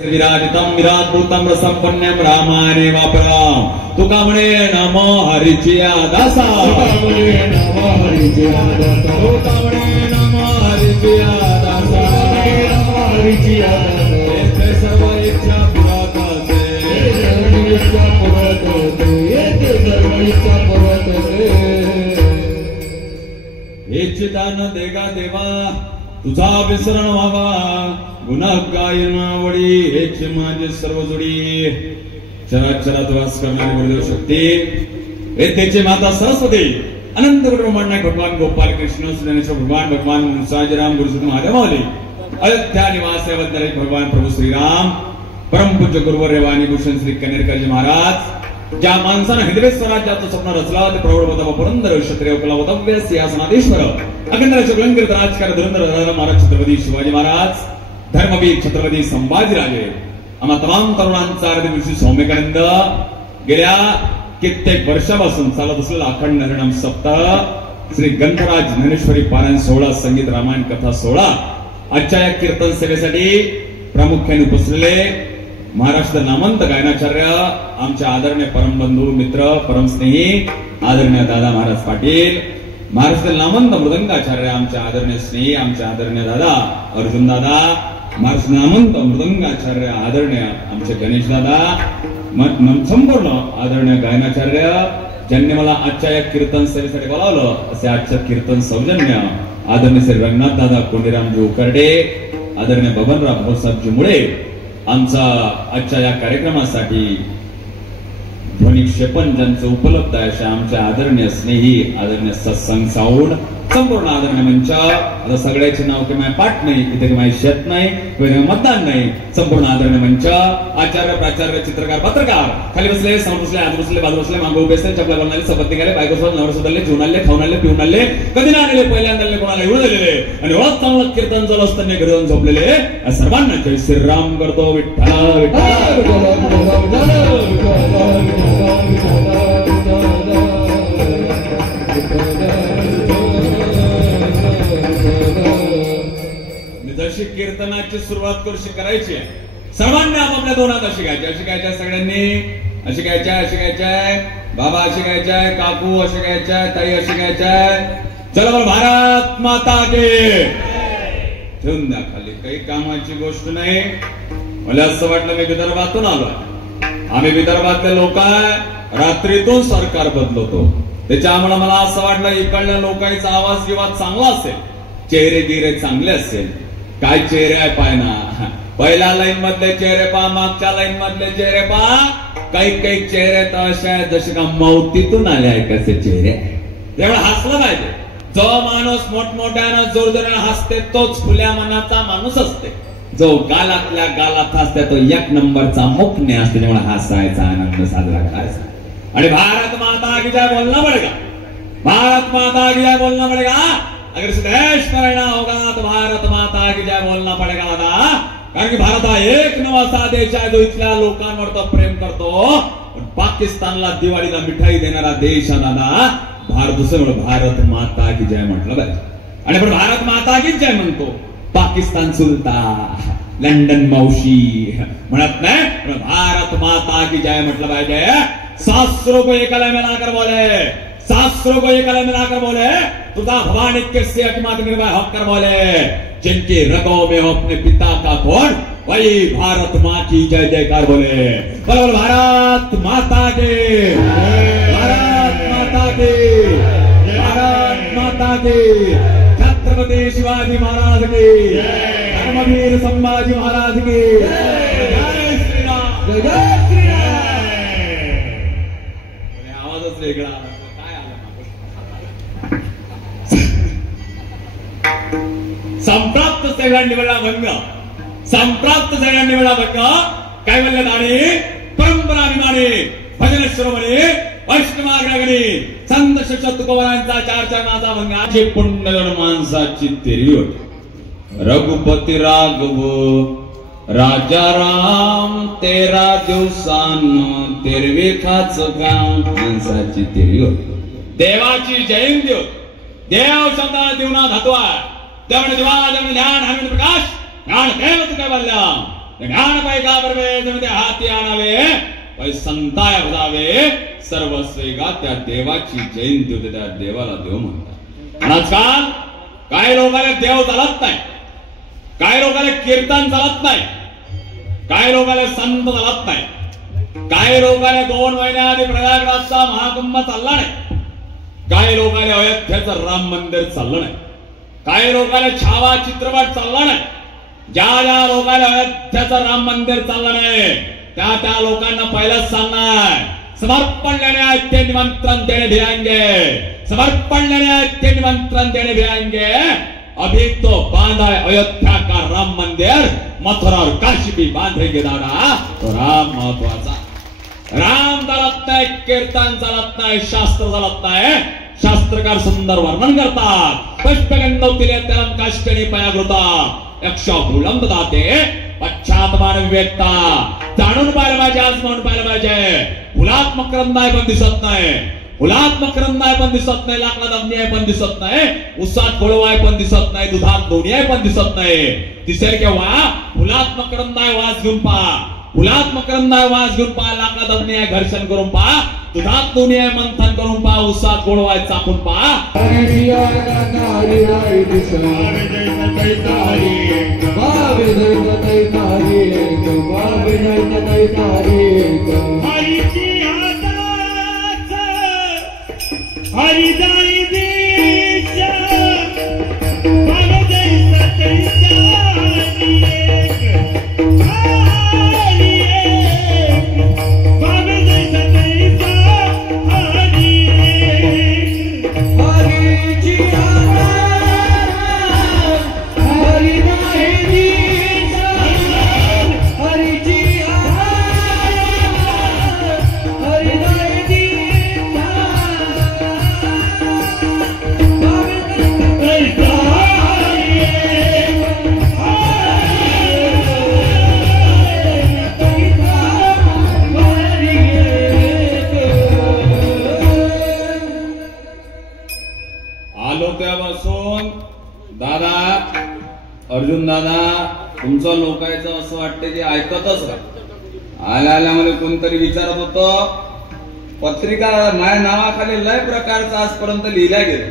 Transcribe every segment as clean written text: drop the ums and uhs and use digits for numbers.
विराजितं विराजभूतं रसंपन्नं रामाने वापराम तुका म्हणे नम हरिचिया दासा तुका म्हणे नम हरिचिया दासा तुका म्हणे नम हरिचिया दासा नम हरिचिया दासा सर्व इच्छा पुरा करते इच्छा पुरा करते सर्व इच्छा पुरा करते इच्छितान देगा देवा तुझा विसरण व्हावा गुन्हा गायनावडी हेच माझे सर्व जोडी चराचरात वास करणारी गुरुदेव शक्ती वेदेची माता सरस्वती अनंत ब्रह्मांड भगवान गोपाल कृष्ण सुरेश्वर भगवान भगवान साजराम गुरुसुत महादेवाली अयोध्या निवास भगवान प्रभू श्रीराम परम पूज्य गुरुवर वाणी भूषण श्री कनेरकरजी महाराज ज्या माणसानं हिंदवी स्वराज्याचं स्वप्न रचला ते प्रौढ पुरंदर क्षत्रिय कलावतव्य सिंहासनाधीश्वर अखंड शुभलंकृत राजकार धुरंधर राजा महाराज छत्रपती शिवाजी महाराज धर्मवीर छत्रपती संभाजीराजे आम्हा तमाम तरुणांचा दिवशी सौम्यकानंद गेल्या कित्येक वर्षापासून चालत असलेला अखंड हरिनाम सप्ताह श्री गंधराज ज्ञानेश्वरी पारायण सोहळा संगीत रामायण कथा सोहळा आजच्या या कीर्तन सेवेसाठी प्रामुख्याने उपसलेले महाराष्ट्र नामवंत गायनाचार्य आमच्या आदरणीय परमबंधू मित्र परमस्नेही आदरणीय दादा महाराज पाटील महाराष्ट्र नामवंत मृदंगाचार्य आमच्या आदरणीय स्नेही आमच्या आदरणीय दादा अर्जुन दादा महाराष्ट्र नामवंत मृदंगाचार्य आदरणीय आमचे गणेश दादा संपूर्ण आदरणीय गायनाचार्य ज्यांनी मला आजच्या या कीर्तन सेवेसाठी बोलावलं असे आजच्या कीर्तन सौजन्य आदरणीय श्री रंगनाथ दादा कोंडीरामजी उकरडे आदरणीय बबनराव भाऊसाहेबजी मुळे आमचा आजच्या या कार्यक्रमासाठी ध्वनी क्षेपण ज्यांचं उपलब्ध आहे अशा आमच्या आदरणीय स्नेही आदरणीय सत्संग साऊंड संपूर्ण आदरणीय मंच आता सगळ्याचे नाव किंवा पाठ नाही इथे किंवा शेत नाही किंवा मतदान नाही संपूर्ण आदरणीय मंच आचार्य प्राचार्य चित्रकार पत्रकार खाली बसले समोर बसले आज बसले बाजू बसले मागो बसले चपला बनवले सपत्ती गेले बायकोसोबत नवर सुधारले जेवून आणले खाऊन आणले पिऊन आणले कधी ना आणले पहिल्यांदा आणले कोणाला एवढं दिलेले आणि एवढं चांगलं कीर्तन चालू असताना घरी जाऊन झोपलेले सर्वांना जय श्रीराम करतो विठ्ठल जशी कीर्तनाची सुरुवात कशी करायची सर्वांनी आपापल्या दोन हात अशी गायच्या सगळ्यांनी अशी गायच्या बाबा अशी गायच्या काकू अशी गायच्या ताई अशी गायच्या चला बरं भारत माता के ठेवून द्या खाली काही कामाची गोष्ट नाही मला असं वाटलं मी विदर्भातून आलोय आम्ही विदर्भातले लोक आहे रात्रीतून सरकार बदलतो त्याच्यामुळे मला असं वाटलं इकडल्या लोकांचा आवाज किंवा चांगला असेल चेहरे गिरे चांगले असेल काय चेहरे आहे पाय ना पहिल्या लाईन मधले चेहरे पहा मागच्या लाईन मधले चेहरे पहा काही चेहरे तर असे आहेत जसे का मौतीतून आले आहे कसे चेहरे तेवढं हसलं पाहिजे जो माणूस मोठमोठ्यानं जोरजोरानं हसते तोच खुल्या मनाचा माणूस असते जो गालातल्या गालात हसते तो एक नंबरचा मुखने असते तेवढा हसायचा आनंद साजरा करायचा आणि भारत माता की जय बोलना पडेगा भारत माता की जय बोलना पडेगा अगर देश पर रहना होगा तो भारत माता की जय बोलना पडेगा दादा कारण की भारत हा एक नवा असा देश आहे जो इथल्या लोकांवर तो प्रेम करतो पण पाकिस्तानला दिवाळीला मिठाई देणारा देश हा दादा भारत माता की जय म्हटलं पाहिजे आणि पण भारत माता की जय म्हणतो पाकिस्तान सुलता लंडन मावशी म्हणत नाही भारत माता की जय म्हटलं पाहिजे 700 को एक गले मिलाकर बोले 700 को एक गले मिलाकर बोले तुझा भवानी किससे अकमात निर्भय होकर बोले जिनके रगों में हो अपने पिता का खून वही भारत माँ की जय जयकार बोले बोल भारत माता के भारत माता के भारत माता के छत्रपति शिवाजी महाराज के धर्मवीर संभाजी महाराज के जय श्री राम जय श्री राम आवाजच वेगळा काय आला संप्राप्त सगळ्यांनी वेळा भंग संप्राप्त सगळ्यांनी वेळा भंग काय म्हणलं आणि परंपराभिमानी भजन श्रोमणी वैष्णवाग्रगणी संत शिक्षक तुकोबारांचा चार माझा भंगाची पुण्यगण माणसाची तेरी होती रघुपती राघव राजा राम 13 दिवसान तेरवे खाच गाव माणसाची तेरी होती देवाची जयंती होती देव शब्दाला दिवना धातू आहे देवने दिवा देवने ध्यान हनुमान प्रकाश ज्ञान देव तुका बोलल्या ज्ञान पाय घाबरवे जणते हाती आणावे पाय संताय भजावे सर्वस्वे गा त्या देवाची जयंती होते त्या देवाला देव म्हणतात. आणि आजकाल काय लोकांना देव चालत नाही, काय लोकांना कीर्तन चालत नाही, काय लोकांना संत चालत नाही, काय लोकांना 2 महिन्याआधी प्रयागराजचा महाकुंभ चालला नाही, काय लोकांना अयोध्येचं राम मंदिर चाललं नाही, काय लोकांना छावा चित्रपट चालला नाही. ज्या ज्या लोकांना अयोध्येचं राम मंदिर चाललं नाही त्या लोकांना पहिलाच सांगणार, समर्पण लेने आए थे निमंत्रण देने भी आएंगे, समर्पण लेने आए थे निमंत्रण देने भी आएंगे. अभी तो बांधा है अयोध्या का राम मंदिर, मथुरा और काशी भी बांधेंगे दादा. तो राम महत्वाचा, राम चालत नाही, कीर्तन चालत नाही, शास्त्र चालत नाही. शास्त्रकार सुंदर वर्णन करतात. पुष्पगंधौतिले तलम काष्टणी पयागृता यक्ष भूलम दाते पश्चात्मान विवेकता. जाणून पाहिलं पाहिजे, आज म्हणून पाहिलं पाहिजे. फुलात्मक रंदाय पण दिसत नाही, फुलात्मक रंदाय पण दिसत नाही, लाकडात अग्नी आहे पण दिसत नाही, उसात फळवाय पण दिसत नाही, दुधात दोन्ही आहे पण दिसत नाही. दिसेल केव्हा फुलात्मक रंदाय वास घेऊन पहा, फुलात्मक रंदाय वास घेऊन पहा, लाकडात अग्नी आहे घर्षण करून पहा, दुधात दोन्ही आहे मंथन करून पहा, उसात गोडवाय चापून पहा. अर्जुन दादा तुमचं लोकायचं असं वाटतं की ऐकतच राहा. आल्या मला कोणतरी विचारत होतं, पत्रिका माझ्या नावाखाली लय प्रकारचं आजपर्यंत लिहिल्या गेलं,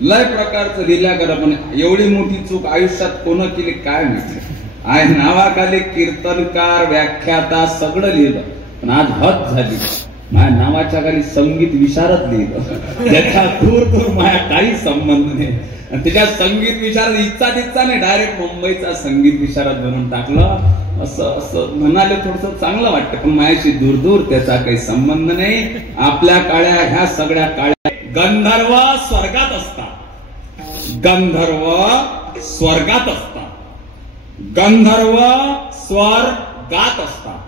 लय प्रकारचं लिहिल्या गेलं, पण एवढी मोठी चूक आयुष्यात कोण केली काय माहिती. आहे नावाखाली कीर्तनकार व्याख्याता सगळं लिहिलं, पण आज हद झाली. माझ्या नावाच्या खाली संगीत विशारद लिहिलं, ज्याचा दूर दूर माझ्या काही संबंध नाही. त्याच्या संगीत विशारद इच्छा नाही, डायरेक्ट मुंबईचा संगीत विशारद बनवून टाकलं. असं म्हणाले थोडस चांगलं वाटतं, पण माझ्याशी दूर दूर त्याचा काही संबंध नाही. आपल्या काळ्या ह्या सगळ्या काळ्या गंधर्व स्वर्गात असतात, गंधर्व स्वर्गात असतात, गंधर्व स्वर्गात असतात.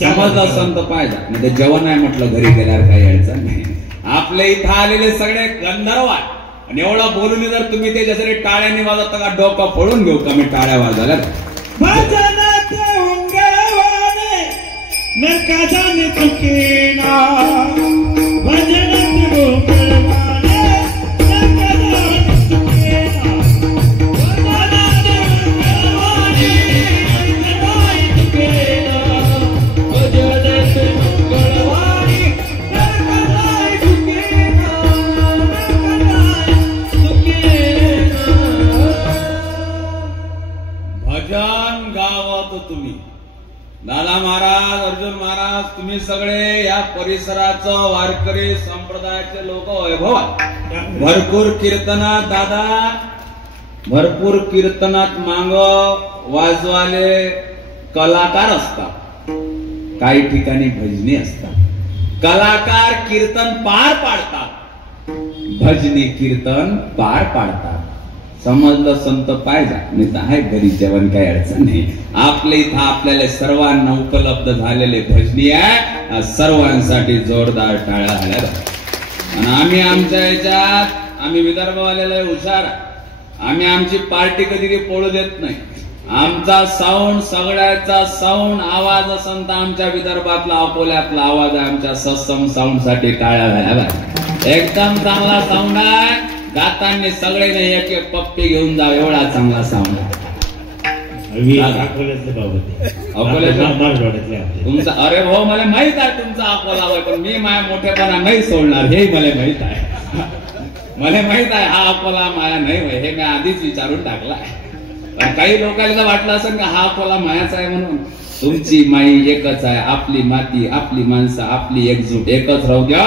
समजलं संत पाहिजे, नाही तर जेवण आहे म्हटलं घरी गेल्यावर काही अडचण नाही. आपल्या इथं आलेले सगळे गंधर्व आहे. आणि एवढा बोलून जर तुम्ही त्याच्यासाठी टाळ्याने वाजवता का डोका फोडून घेऊ का मी टाळ्या वाजवल्या. तुम्ही दादा महाराज, अर्जुन महाराज, तुम्ही सगळे या परिसराचं वारकरी संप्रदायाचे लोक वैभव, भरपूर कीर्तनात दादा, भरपूर कीर्तनात मांग वाजवाले कलाकार असतात, काही ठिकाणी भजनी असतात. कलाकार कीर्तन पार पाडतात, भजनी कीर्तन पार पाडतात. समजलं संत पाहिजे, नाही तर आहे घरी जेवण काही अडचण नाही. आपल्या इथं आपल्याला सर्वांना उपलब्ध झालेले भजनी आहे, सर्वांसाठी जोरदार टाळ्या झाल्या. आणि आम्ही आमच्या याच्यात, आम्ही विदर्भवाल्याला हुशार, आम्ही आमची पार्टी कधी पळू देत नाही. आमचा साऊंड सगळ्याचा साऊंड आवाज असन तर आमच्या विदर्भातला अकोल्यातला आवाज आहे. आमच्या सत्सम साऊंड साठी टाळ्या झाल्या. एकदम चांगला साऊंड आहे. गातांनी सगळे एक एक पप्पी घेऊन जाव, एवढा चांगला साऊंड आहे. अकोल्यातले बाबा तुमचा अरे भाऊ मला माहित आहे तुमचा अकोला होय, पण मी माझ्या मोठेपणा नाही सोडणार हे मला माहित आहे. मला माहित आहे हा अकोला माया नाही होय, हे मी आधीच विचारून टाकलाय. काही लोकांना वाटलं असेल का हा अकोला मायाचा आहे म्हणून. तुमची माई एकच आहे, आपली माती, आपली माणसं, आपली एकजूट एकच राहू द्या.